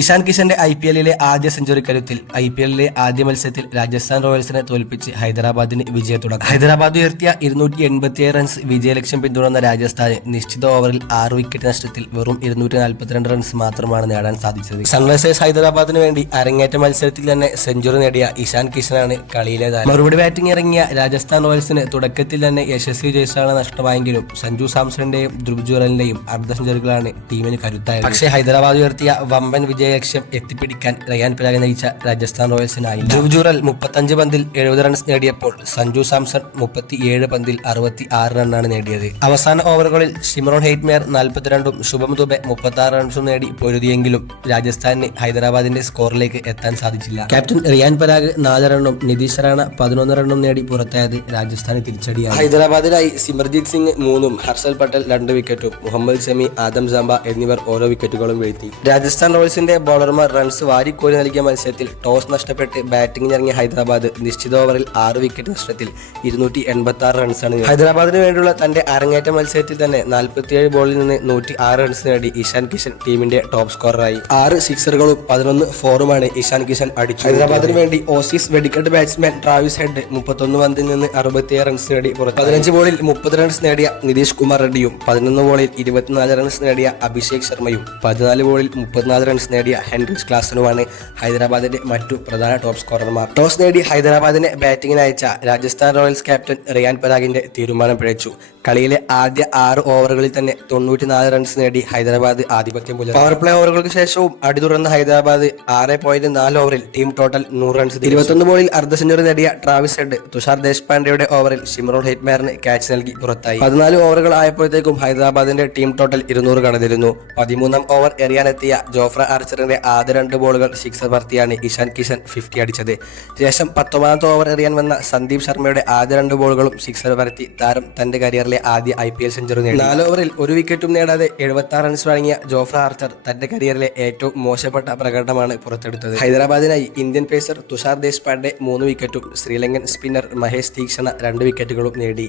ഇഷാൻ കിഷന്റെ IPL-ലെ ആദ്യ സെഞ്ചുറി കരുത്തിൽ IPL-ലെ ആദ്യ മത്സരത്തിൽ രാജസ്ഥാൻ റോയൽസിനെ തോൽപ്പിച്ച് ഹൈദരാബാദിന് വിജയത്തുടക്കം. ഹൈദരാബാദ് ഉയർത്തിയ 287 റൺസ് വിജയലക്ഷ്യം പിന്തുടർന്ന രാജസ്ഥാന് നിശ്ചിത ഓവറിൽ 6 വിക്കറ്റ് നഷ്ടത്തിൽ വെറും 242 റൺസ് മാത്രമാണ് നേടാൻ സാധിച്ചത്. സൺറൈസേഴ്സ് ഹൈദരാബാദിന് വേണ്ടി അരങ്ങേറ്റ മത്സരത്തിൽ തന്നെ സെഞ്ചുറി നേടിയ ഇഷാൻ കിഷനാണ് കളിയിലെ താരം. മറുപടി ബാറ്റിംഗ് ഇറങ്ങിയ രാജസ്ഥാൻ റോയൽസിന് തുടക്കത്തിൽ തന്നെ യശസ്വി ജയ്സ്വാളിനെ നഷ്ടമായെങ്കിലും സഞ്ജു സാംസണിന്റെയും ധ്രുവ് ജുറലിന്റെയും അർദ്ധ സെഞ്ചുറികളാണ് ടീമിന് കരുത്തായത്. പക്ഷേ ഹൈദരാബാദ് ഉയർത്തിയ വമ്പൻ ലക്ഷ്യം എത്തിപ്പിടിക്കാൻ റയാൻ പരാഗ് നയിച്ച രാജസ്ഥാൻ റോയൽസിനായില്ല. ധ്രുവ് ജുറൽ 35 പന്തിൽ 70 റൺസ് നേടിയപ്പോൾ സഞ്ജു സാംസൺ 37 പന്തിൽ 66 റണ്ണാണ് നേടിയത്. അവസാന ഓവറുകളിൽ ഷിമറോൺ ഹെയ്റ്റ്മെയർ 42ഉം ശുഭം ദുബെ 36 റൺസും നേടി പൊരുതിയെങ്കിലും രാജസ്ഥാനിന് ഹൈദരാബാദിന്റെ സ്കോറിലേക്ക് എത്താൻ സാധിച്ചില്ല. ക്യാപ്റ്റൻ റിയാൻ പരാഗ് 4 റണ്ണും നിതീഷ് റാണ 11 റണ്ണും നേടി പുറത്തായത് രാജസ്ഥാന് തിരിച്ചടിയാണ്. ഹൈദരാബാദിനായി സിമർജിത് സിംഗ് 3ഉം ഹർഷൽ പട്ടേൽ 2 വിക്കറ്റും മുഹമ്മദ് ഷമി, ആദം സാംബ എന്നിവർ ഓരോ വിക്കറ്റുകളും വീഴ്ത്തി. രാജസ്ഥാൻ റോയൽസിന്റെ ബോളർമാർ റൺസ് വാരിക്കോരി നൽകിയ മത്സരത്തിൽ ടോസ് നഷ്ടപ്പെട്ട് ബാറ്റിംഗിനിറങ്ങിയ ഹൈദരാബാദ് നിശ്ചിത ഓവറിൽ 6 വിക്കറ്റ് നഷ്ടത്തിൽ 286 റൺസാണ്. ഹൈദരാബാദിന് വേണ്ടിയുള്ള തന്റെ അരങ്ങേറ്റ മത്സരത്തിൽ തന്നെ 47 ബോളിൽ നിന്ന് 106 റൺസ് നേടി ഇഷാൻ കിഷൻ ടീമിന്റെ ടോപ്പ് സ്കോററായി. 6 സിക്സറുകളും 11 ഫോറുമാണ് ഇഷാൻ കിഷൻ അടിച്ചു. ഹൈദരാബാദിന് വേണ്ടി ഓസീസ് വെടിക്കെട്ട് ബാറ്റ്സ്മാൻ ട്രാവിസ് ഹെഡ് 31 പന്തിൽ നിന്ന് 67 റൺസ് നേടി പുറത്ത്. 15 ബോളിൽ 30 റൺസ് നേടിയ നിതീഷ് കുമാർ റെഡ്ഡിയും 11 ബോളിൽ 24 റൺസ് നേടിയ അഭിഷേക് ശർമ്മയും 14 ബോളിൽ 34 റൺസ് നേടിയ ഹെൻറിച്ച് ക്ലാസനുമാണ് ഹൈദരാബാദിന്റെ മറ്റു പ്രധാന ടോപ്പ് സ്കോറർമാർ. ടോസ് നേടി ഹൈദരാബാദിനെ ബാറ്റിംഗിന് അയച്ച രാജസ്ഥാൻ റോയൽസ് ക്യാപ്റ്റൻ റിയാൻ പരാഗിന്റെ തീരുമാനം പിഴച്ചു. കളിയിലെ ആദ്യ 6 ഓവറുകളിൽ തന്നെ 94 റൺസ് നേടി ഹൈദരാബാദ് ആധിപത്യം പുലർത്തി. പവർ പ്ലേ ഓവറുകൾക്ക് ശേഷവും അടിതുറന്ന ഹൈദരാബാദ് 6.4 ഓവറിൽ ടീം ടോട്ടൽ 100 റൺസ്. 21 ബോളിൽ അർദ്ധ സെഞ്ചുറി നേടിയ ട്രാവിസ് ഹെഡ് തുഷാർ ദേശ്പാണ്ഡെയുടെ ഓവറിൽ ഷിമറോൺ ഹെയ്റ്റ്മെയറിന് ക്യാച്ച് നൽകി പുറത്തായി. 14 ഓവറുകൾ ആയപ്പോഴത്തേക്കും ഹൈദരാബാദിന്റെ ടീം ടോട്ടൽ 200 കടന്നിരുന്നു. 13ാം ഓവർ എറിയാനെത്തിയ ജോഫ്ര ആർച്ചറിന്റെ ആദ്യ 2 ബോളുകൾ സിക്സർ പറത്തിയാണ് ഇഷാൻ കിഷൻ 50 അടിച്ചത്. ശേഷം 19ാമത്തെ ഓവർ എറിയാൻ വന്ന സന്ദീപ് ശർമ്മയുടെ ആദ്യ 2 ബോളുകളും സിക്സർ പറത്തി താരം തന്റെ കരിയറിലെ ആദ്യ IPL സെഞ്ചുറി നേടി. 4 ഓവറിൽ 1 വിക്കറ്റും നേടാതെ 76 റൺസ് വഴങ്ങിയ ജോഫ്ര ആർച്ചർ തന്റെ കരിയറിലെ ഏറ്റവും മോശപ്പെട്ട പ്രകടനമാണ് പുറത്തെടുത്തത്. ഹൈദരാബാദിനായി ഇന്ത്യൻ പേസർ തുഷാർ ദേശ്പാണ്ഡെ 3 വിക്കറ്റും ശ്രീലങ്കൻ സ്പിന്നർ മഹേഷ് തീക്ഷണ 2 വിക്കറ്റുകളും നേടി.